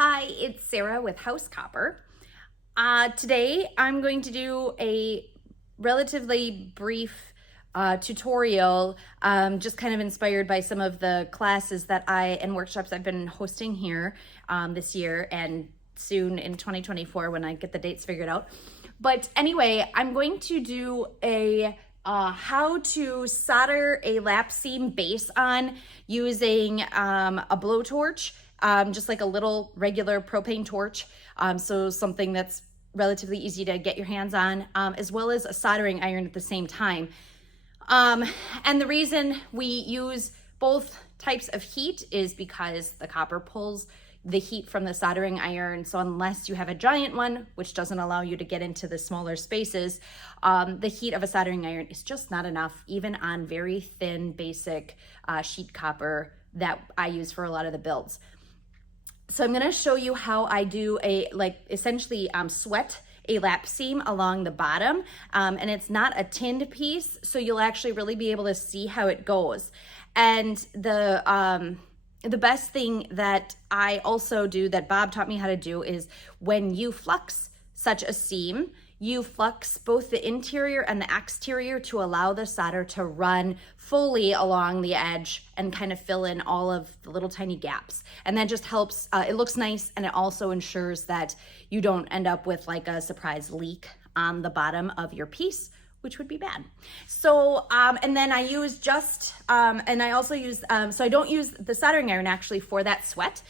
Hi, it's Sarah with House Copper. Today I'm going to do a relatively brief tutorial, just kind of inspired by some of the classes and workshops I've been hosting here this year and soon in 2024 when I get the dates figured out. But anyway, I'm going to do a how to solder a lap seam base on using a blowtorch, just like a little regular propane torch. So something that's relatively easy to get your hands on, as well as a soldering iron at the same time. And the reason we use both types of heat is because the copper pulls the heat from the soldering iron. So unless you have a giant one, which doesn't allow you to get into the smaller spaces, the heat of a soldering iron is just not enough, even on very thin, basic sheet copper that I use for a lot of the builds. So I'm gonna show you how I do essentially sweat a lap seam along the bottom, and it's not a tinned piece, so you'll actually really be able to see how it goes. And the best thing that I also do, that Bob taught me how to do, is when you flux such a seam, you flux both the interior and the exterior to allow the solder to run fully along the edge and kind of fill in all of the little tiny gaps. And that just helps, it looks nice, and it also ensures that you don't end up with like a surprise leak on the bottom of your piece, which would be bad. So, and then I use and I also use, so I don't use the soldering iron actually for that sweat,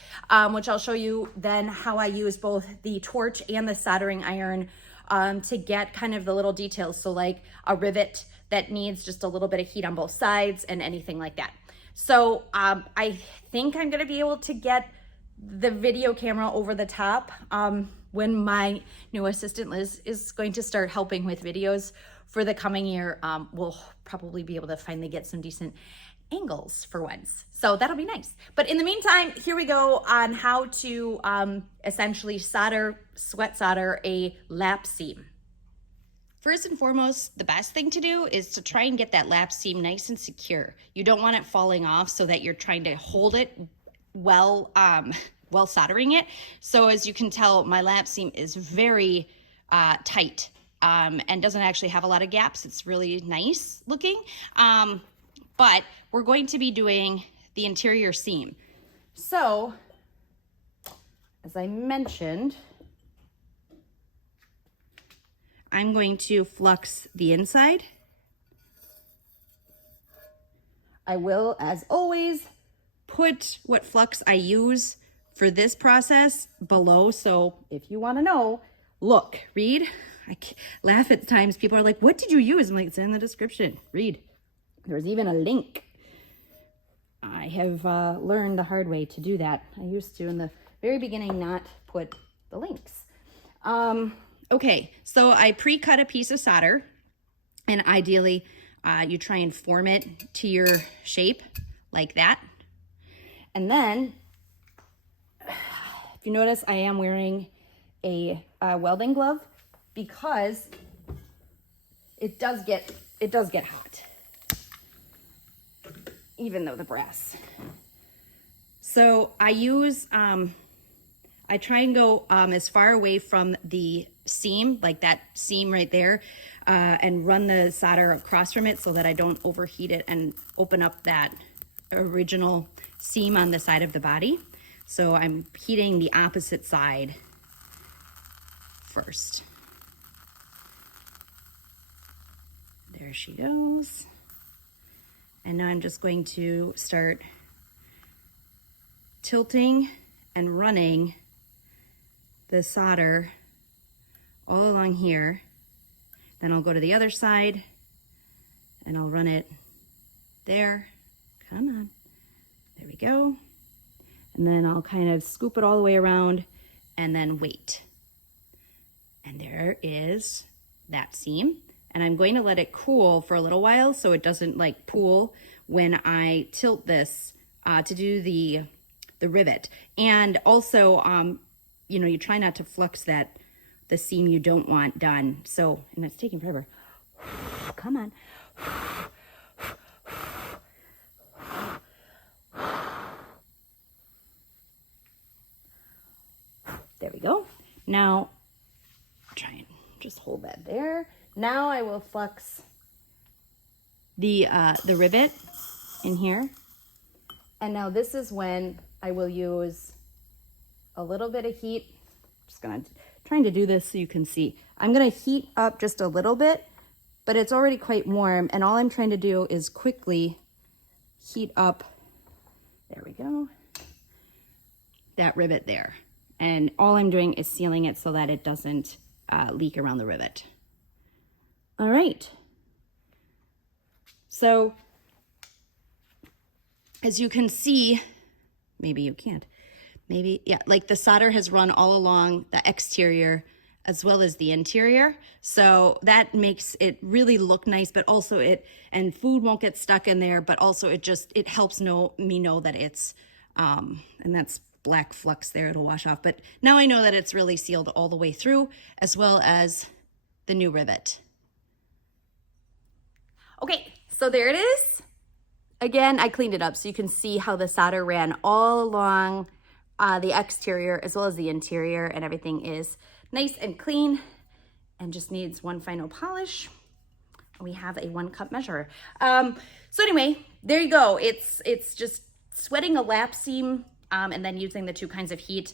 which I'll show you then how I use both the torch and the soldering iron to get kind of the little details. So like a rivet that needs just a little bit of heat on both sides and anything like that. So I think I'm gonna be able to get the video camera over the top when my new assistant Liz is going to start helping with videos for the coming year. We'll probably be able to finally get some decent angles for once. So that'll be nice. But in the meantime, here we go on how to essentially sweat solder a lap seam. First and foremost, the best thing to do is to try and get that lap seam nice and secure. You don't want it falling off so that you're trying to hold it while soldering it. So as you can tell, my lap seam is very tight and doesn't actually have a lot of gaps. It's really nice looking. But we're going to be doing the interior seam. So, as I mentioned, I'm going to flux the inside. I will, as always, put what flux I use for this process below. So if you want to know, look, read. I laugh at times. People are like, what did you use? I'm like, it's in the description. Read. There's even a link. I have learned the hard way to do that. I used to, in the very beginning, not put the links. Okay, so I pre-cut a piece of solder, and ideally, you try and form it to your shape, like that. And then, if you notice, I am wearing a welding glove because it does get hot, even though the brass. So I use, I try and go as far away from the seam, like that seam right there, and run the solder across from it so that I don't overheat it and open up that original seam on the side of the body. So I'm heating the opposite side first. There she goes. And now I'm just going to start tilting and running the solder all along here. Then I'll go to the other side and I'll run it there. Come on. There we go. And then I'll kind of scoop it all the way around and then wait. And there is that seam. And I'm going to let it cool for a little while so it doesn't like pool when I tilt this to do the rivet. And also, you know, you try not to flux the seam you don't want done. So, and that's taking forever. Come on. Now, try and just hold that there. Now I will flux the rivet in here. And now this is when I will use a little bit of heat. Just trying to do this so you can see. I'm gonna heat up just a little bit, but it's already quite warm, and all I'm trying to do is quickly heat up, there we go, that rivet there. And all I'm doing is sealing it so that it doesn't leak around the rivet. All right. So, as you can see, maybe you can't, maybe, yeah, like the solder has run all along the exterior as well as the interior. So that makes it really look nice, but also and food won't get stuck in there, but also it helps me know that it's, and that's black flux there, it'll wash off. But now I know that it's really sealed all the way through, as well as the new rivet. Okay, so there it is. Again, I cleaned it up so you can see how the solder ran all along the exterior as well as the interior, and everything is nice and clean and just needs one final polish. We have a 1 cup measure. So anyway, there you go. It's just sweating a lap seam and then using the 2 kinds of heat.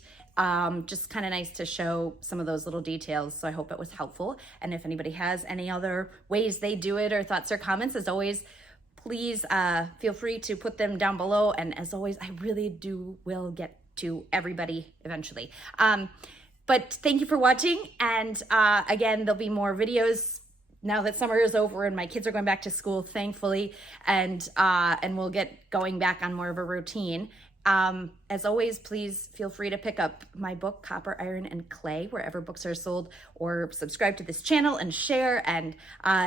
Just kind of nice to show some of those little details. So I hope it was helpful. And if anybody has any other ways they do it or thoughts or comments, as always, please feel free to put them down below. And as always, I really will get to everybody eventually. But thank you for watching. And again, there'll be more videos now that summer is over and my kids are going back to school, thankfully, and we'll get going back on more of a routine. As always, please feel free to pick up my book, Copper, Iron, and Clay, wherever books are sold, or subscribe to this channel and share and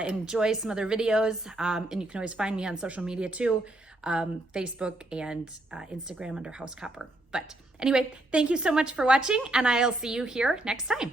enjoy some other videos. And you can always find me on social media too, Facebook and Instagram under House Copper. But anyway, thank you so much for watching, and I'll see you here next time.